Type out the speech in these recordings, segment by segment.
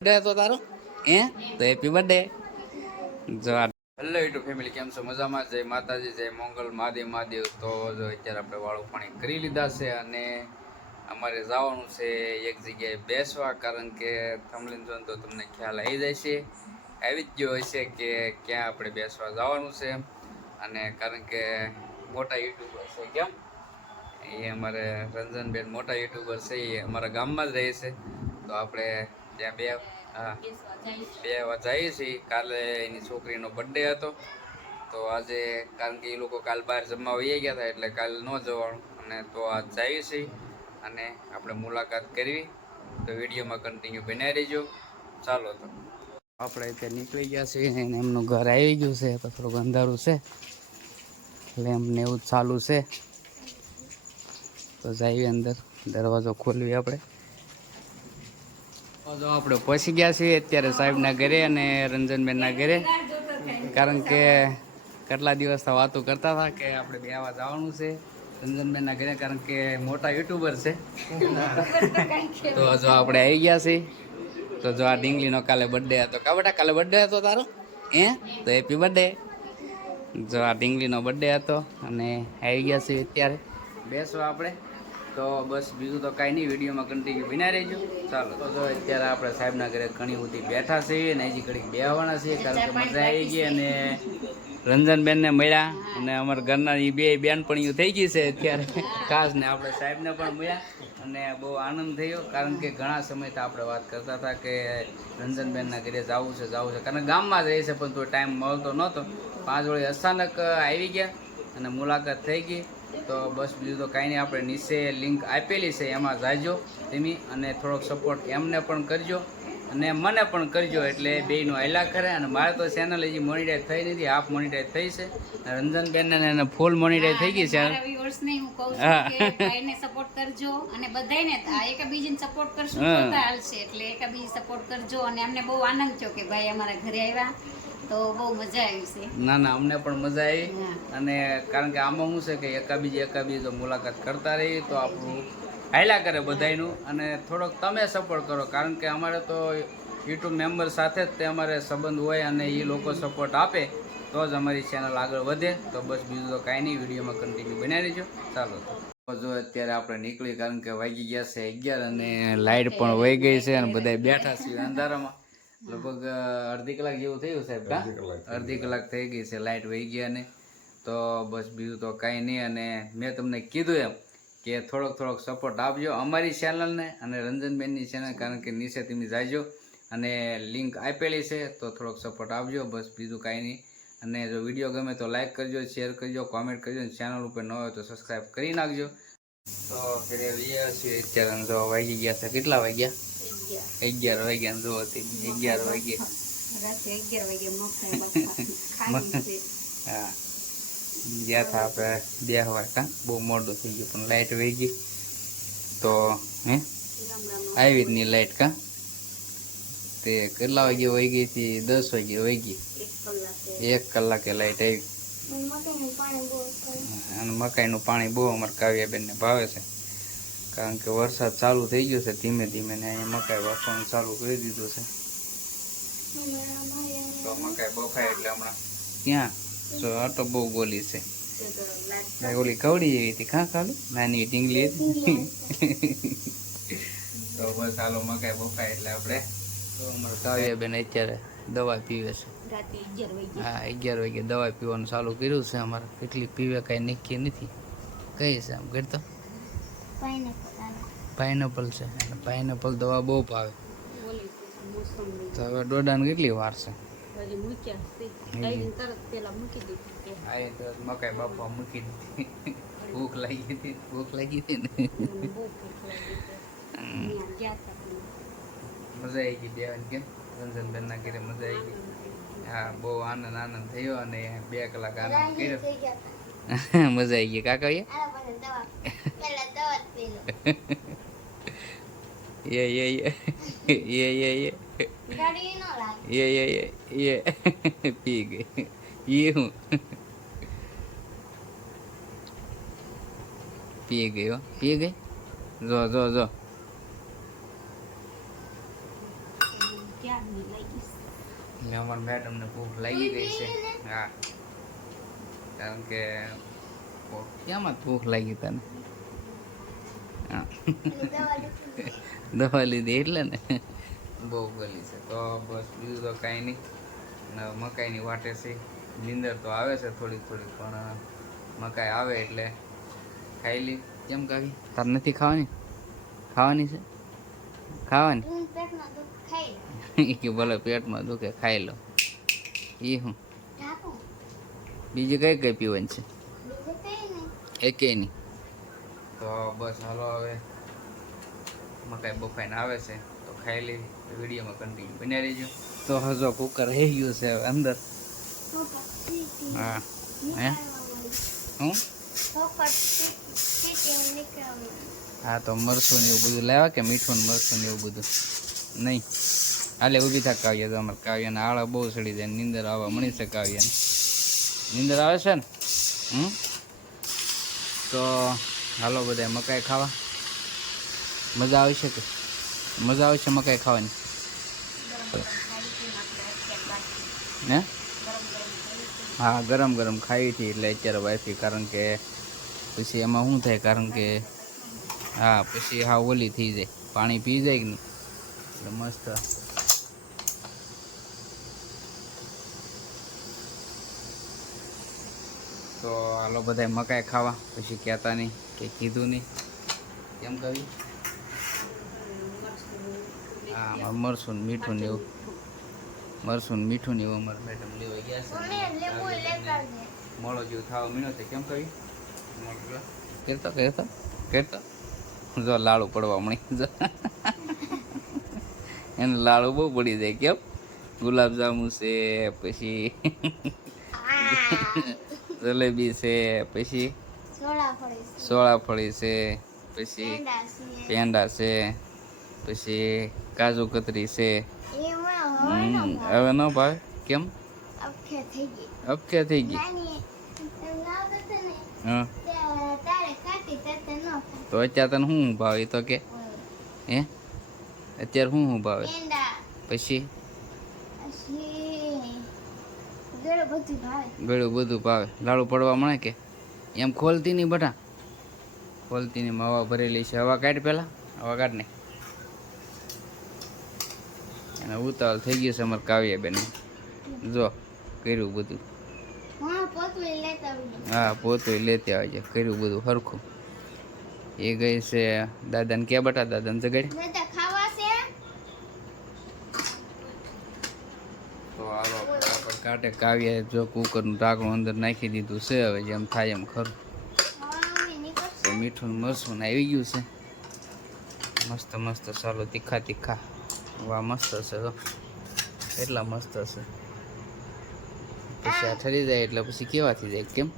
Birthday હતો તારો? એ તો હેપી બર્થડે જો હેલો યુટ્યુબ ફેમિલી કેમ છો? મજામાં? જય માતાજી જય મંગલ મહાદેવ મહાદેવ. તો જો અત્યારે આપણે વાળું પાણી કરી લીધા છે અને અમારે જવાનું છે એક જગ્યાએ બેસવા કારણ કે થમલીન જોન તો તમને ખ્યાલ આવી જાય છે. આવી જ ગયો હશે કે ક્યાં આપણે બેસવા જવાનું છે. અને કારણ કે મોટા યુટ્યુબર છે કેમ? એ અમારે રંજનબેન મોટા યુટ્યુબર છે એ અમારા ગામમાં જ રહે છે. તો આપણે ત્યાં બે બે જઈએ છીએ કાલે એની છોકરીનો બર્થડે હતો. તો આજે, કારણ કે એ લોકો કાલ બહાર જમવા વહી ગયા હતા, એટલે કાલ ન જવાનું. અને તો આજ જઈએ છીએ અને આપણે મુલાકાત કરવી. તો વિડીયોમાં કન્ટિન્યુ બનાવી રહેજો. ચાલો તો. આપણે ત્યાં નીકળી ગયા છીએ અને એમનું ઘર આવી ગયું છે. તો થોડુંક અંધારું છે. લેમ્પ ને એવું ચાલુ છે. તો જઈએ અંદર. દરવાજો ખોલવી આપણે. જો આપણે પહોંચી ગયા છીએ અત્યારે સાહેબના ઘરે અને રંજનબેનના ઘરે. કારણ કે કેટલા દિવસથી વાતો કરતા હતા કે આપણે બે આવા જવાનું છે રંજનબેનના ઘરે, કારણ કે મોટા યુટ્યુબર છે. તો જો આપણે આવી ગયા છીએ. તો જો આ ડીંગલીનો કાલે બર્થડે હતો. કા બેટા, કાલે બર્થડે હતો તારો? એ તો હેપી બર્થડે જો આ ડીંગલીનો બર્થડે હતો અને આવી ગયા છીએ અત્યારે. બેસો આપણે. તો બસ બીજું તો કાંઈ નહીં, વિડીયોમાં કન્ટિન્યુ વિના રહેજો. ચાલો, તો અત્યારે આપણે સાહેબના ઘરે ઘણી બધી બેઠા છીએ ને હજી ઘડીક બેહવાના છીએ કારણ કે મજા આવી ગઈ અને રંજનબેનને મળ્યા અને અમારા ઘરના એ બે બેનપણીઓ થઈ ગઈ છે અત્યારે. ખાસ ને આપણે સાહેબને પણ મળ્યા અને બહુ આનંદ થયો, કારણ કે ઘણા સમયથી આપણે વાત કરતા હતા કે રંજનબેનના ઘરે જવું છે જવું છે. કારણ કે ગામમાં જ રહે છે, પણ તો ટાઈમ મળતો નહોતો. પાંચ વળી અચાનક આવી ગયા અને મુલાકાત થઈ ગઈ. તો બસ બીજું તો કાંઈ નહીં આપણે નીચે લિંક આપેલી છે એમાં જાજો તમે અને થોડોક સપોર્ટ એમને પણ કરજો અને મને પણ કરજો એટલે બેયનું હેલા કરે અને મારે તો ચેનલ હજી મોનિટાઈઝ થઈ નથી હાફ મોનિટાઈઝ થઈ છે. રંજનબેન ને એને ફૂલ મોનિટાઈઝ થઈ ગઈ છે. હું કહું છું હા. કે ભાઈને support કરજો અને બધાયને એક એકાબીજીને સપોર્ટ કરશું હાલશે. એટલે એકાબીજી સપોર્ટ કરજો અને અમને બહુ આનંદ થયો કે ભાઈ અમારા ઘરે આવ્યા. તો બહુ મજા આવી છે. ના ના અમને પણ મજા આવી. અને કારણ કે આમાં શું છે કે એકાબીજી એકાબીજી જો મુલાકાત કરતા રહીએ તો આપણું હાયલા કરે બધાયનું. અને થોડોક તમે સપોર્ટ કરો કારણ કે અમારે તો યુટ્યુબ મેમ્બર સાથે જ તે અમારે સંબંધ હોય અને એ લોકો સપોર્ટ આપે તો જ અમારી ચેનલ આગળ વધે. તો બસ બીજું તો કાંઈ નહીં વિડીયોમાં કન્ટિન્યુ બનાવી દેજો ચાલો તો. જો અત્યારે આપણે નીકળી કારણ કે વાગી ગયા છે અગિયાર અને લાઇટ પણ વહી ગઈ છે અને બધા બેઠા છીએ અંધારામાં. લગભગ અડધી કલાક જેવું થયું સાહેબ અડધી કલાક થઈ ગઈ છે લાઇટ વહી ગયા ને. તો બસ બીજું તો કાંઈ નહીં અને મેં તમને કીધું એમ કે થોડોક થોડોક સપોર્ટ આપજો અમારી ચેનલને અને રંજનબેનની ચેનલ કારણ કે નીચે તમે જાજો અને લિંક આપેલી છે તો થોડોક સપોર્ટ આપજો બસ બીજું કાંઈ નહીં. અને જો વીડિયો ગમે તો લાઇક કરજો શેર કરજો કોમેન્ટ કરજો અને ચેનલ ઉપર ન હોય તો સબસ્ક્રાઈબ કરી નાખજો. તો રહ્યા છીએ અત્યારે વાગી ગયા છે કેટલા વાગ્યા? અગિયાર વાગ્યા ને જો હતી અગિયાર વાગ્યા. હા. ગયા હતા આપણે બે હતા. બહુ મોડું થઈ ગયું પણ લાઇટ વહી ગઈ. તો હે? આવી જ નહીં લાઇટ કા? તે કેટલા વાગે વહી ગઈ હતી? દસ વાગે વહી ગઈ. એક કલાકે. એક કલાકે લાઇટ આવી. અને મકાઈનું પાણી બહુ અમારે કાવ્યાબેનને ભાવે છે. કારણ કે વરસાદ ચાલુ થઈ ગયો છે ધીમે ધીમે ને અહીંયા મકાઈ વાપરવાનું ચાલુ કરી દીધું છે. તો મકાઈ બફાય એટલે હમણાં ક્યાં જો આ તો બહુ ગોલી છે. ઓલી કવડી એવી હતી ખા ખાલી? નાની ઢીંગલી હતી. તો બસ હાલો મકાઈ બફાય એટલે આપણે તો કાવ્યાબેન અત્યારે દવા પીવે છે. હા અગિયાર વાગે દવા પીવાનું ચાલુ કર્યું છે અમારે. કેટલી પીવે કાંઈ નક્કી નથી. કઈ છે આમ કરતો. પાઇનેપલ છે. અને પાઇનેપલ દવા બહુ ભાવે. બોલી તો હવે દોડાને કેટલી વાર છે? મકાઈ બાપા મૂકી દીધી ભૂખ લાગી હતી ભૂખ લાગી હતી ને. મજા આવી ગઈ દેવાની કેમ? રંજનબેનના ઘેરે મજા આવી ગઈ? હા બહુ આનંદ આનંદ થયો અને બે કલાક આનંદ કર્યો. મજા આવી ગઈ. કાકા Yeah, yeah, yeah. yeah, yeah, yeah. Yeah, yeah, yeah. Yeah. Pig. You. Pig, yo. Pig. Zo, zo, zo. અમારા મેડમને ભૂખ લાગી ગઈ છે હા કારણ કે ક્યાંમાં ભૂખ લાગી તને? હા. દવા લીધી એટલે ને? બહુ ગલી છે. તો બસ બીજું તો કાંઈ નહીં. ને મકાઈની વાટે છે. નીંદર તો આવે છે થોડીક થોડીક પણ મકાઈ આવે એટલે ખાઈ લી કેમ કાકી? તાર નથી ખાવાની? ખાવાની છે? ખાવાની? કે ભલે પેટમાં દુખે ખાઈ લો. એ હું? બીજું કઈ કઈ પીવાની છે? એકે નહીં. તો બસ હાલો હવે. મકાઈ બફાઈને આવે છે તો ખાઈ લેવી વિડીયોમાં કન્ટિન્યુ બન્યા રહેજો. તો હજો કુકર રહી ગયું છે હવે અંદર. હા. હે? હું? હા તો મરસું ને એવું બધું લાવ્યા કે મીઠું ને મરસું ને એવું બધું? નહીં. હાલે ઊભી થા કાવ્ય તો અમારે કાવ્યને આળા બહુ સડી જાય નીંદર આવવા મળી છે કાવ્યને. નીંદર આવે છે ને? હમ? તો હાલો બધા મકાઈ ખાવા? મજા આવી શકે? મજા આવે છે મકાઈ ખાવાની? હે? હા, ગરમ ગરમ ખાવી હતી એટલે અત્યારે વાઈફી કારણ કે પછી એમાં શું થાય, કારણ કે હા, પછી હા ઓલી થઈ જાય, પાણી પી જાય કે નહીં? એટલે મસ્ત તો હાલો બધા મકાઈ ખાવા. પછી કહેતા નહીં કે કીધું નહીં. કેમ કહ્યું? હા મરસું મીઠું ને એવું. મરસું મીઠું ને એવું અમારા મેડમ લેવા ગયા છે. મળો જેવું થાવ મીનો છે. કેમ કહ્યું? કરતો કહેતો કહેતો જો લાડુ પડવા મળી એને લાડુ બહુ પડી જાય. કેમ? ગુલાબજાંબુ છે પછી જલેબી છે પછી સોળાફળી છે. પછી પેંડા છે. પછી કાજુ કતરી છે. હવે ન ભાવે? કેમ? અપકે થઈ ગઈ. હા. તો અત્યારે તને શું ભાવે તો કે? હે? અત્યારે શું શું ભાવે? પછી? ગળ્યું બધું ભાવે. લાડુ પડવા મળે કે? એમ ખોલતી નહીં બટા. ખોલતી નહીં હવા ભરેલી છે. હવા કાઢ પેલા. હવા કાઢ ને અને ઉતાવળ થઈ ગયું છે અમારે કાવ્યાબેન જો કર્યું બધું. હા પોતું લેતી આવજે. કર્યું બધું સરખું એ ગઈ છે દાદાને ક્યાં બટા? દાદાને જગાડી. તો હાલો. ફટાફટ કાવ્યા જો કુકરનું ઢાંકણું અંદર નાખી દીધું છે, હવે જેમ થાય એમ ખરું. મીઠું મરસું આવી ગયું છે. મસ્ત મસ્ત, ચાલો તીખા તીખા. વાહ, મસ્ત છે એટલા મસ્ત છે. પછી આ ઠરી જાય એટલે પછી કેવા થઈ જાય, કેમ?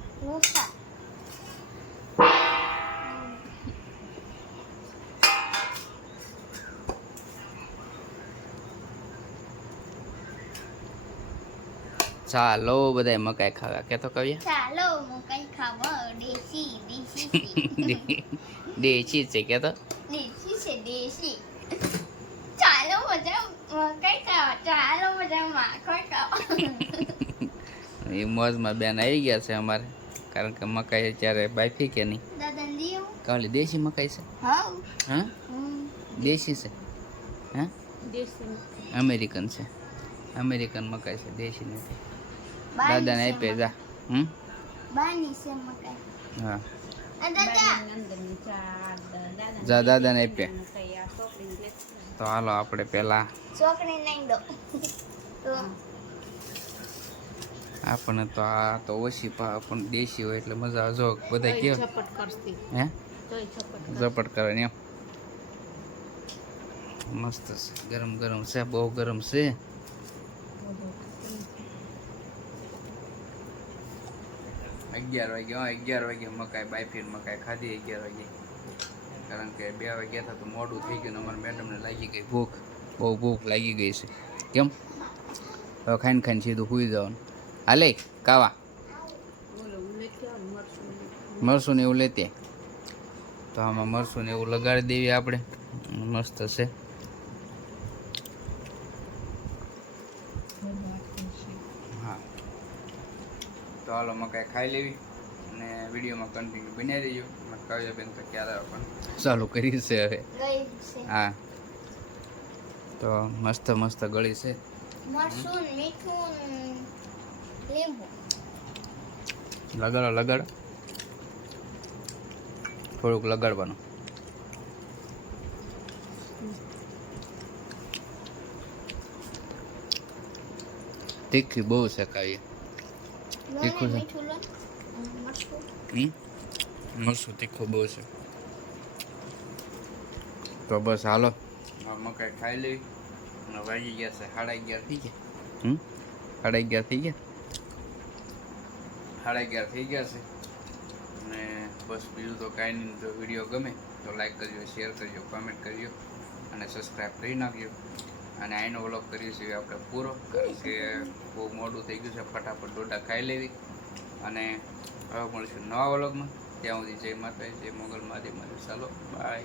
ચાલો બધા મકાઈ ખાવા. કેતો ચાલો મકાઈ ખાવા દેશી દેશી દેશી છે કેતો દેશી છે દેશી. ચાલો મજા મકાઈ ખાવા ચાલો મજા માખણ ખાવા. એ મોજમાં બેન આવી ગયા છે અમારે. કારણ કે મકાઈ અત્યારે બાફી કે નહીં? કાલી દેશી મકાઈ છે? હા? દેશી છે? હા? અમેરિકન છે? અમેરિકન મકાઈ છે દેશી નથી. દાદાને આપે જા. હમ? બાની છે મકાઈ. હા. જા દાદાને આપે. તો હાલો આપણે તો આપણને તો આ તો ઓછી પણ દેશી હોય એટલે મજા. જો બધા કેવા ઝપટ હે? ઝપટ કરવાની એમ. મસ્ત છે. ગરમ ગરમ છે બહુ ગરમ છે. અગિયાર વાગે હા, અગિયાર વાગે મકાઈ બાફીને મકાઈ ખાધી, અગિયાર વાગે કારણ કે બે વાગ્યા હતા તો મોડું થઈ ગયું અમારા મેડમને લાગી ગઈ ભૂખ. બહુ ભૂખ લાગી ગઈ છે. કેમ? હવે ખાઈને ખાઈને સીધું સુઈ જવાનું. હાલે, કાવા. મરસું ને એવું લેતી. તો આમાં મરસું ને એવું લગાડી દેવી આપણે. મસ્ત છે. હાલો ખાઈ લેવી અને વિડીયોમાં કન્ટિન્યુ બની રહીજો બેન તો ક્યારે પણ. ચાલુ કરી છે હવે. હા. તો મસ્ત મસ્ત ગળી છે. મરસું મીઠું લીંબુ. લગાડો લગાડો. થોડુંક લગાડવાનું. તીખી બહુ ને તીખું છે. મરસું તીખું બહુ છે. તો બસ હાલો. મકાઈ ખાઈ લેવી અને વાગી ગયા છે સાડા અગિયાર થઈ ગયા. હમ? સાડા અગિયાર થઈ ગયા? સાડા અગિયાર થઈ ગયા છે. અને બસ બીજું તો કાંઈ નહીં. જો વીડિયો ગમે તો લાઈક કરજો શેર કરજો કોમેન્ટ કરજો. અને સબસ્ક્રાઈબ કરી નાખજો. અને આઈનો વ્લોગ કરીએ છીએ આપણે પૂરો, કારણ કે બહુ મોડું થઈ ગયું છે, ફટાફટ ડોડા ખાઈ લેવી. અને હવે મળીશું નવા વ્લોગમાં ત્યાં સુધી જય માતા જય મોગલ મહાદેવ મહાદેવ. ચાલો બાય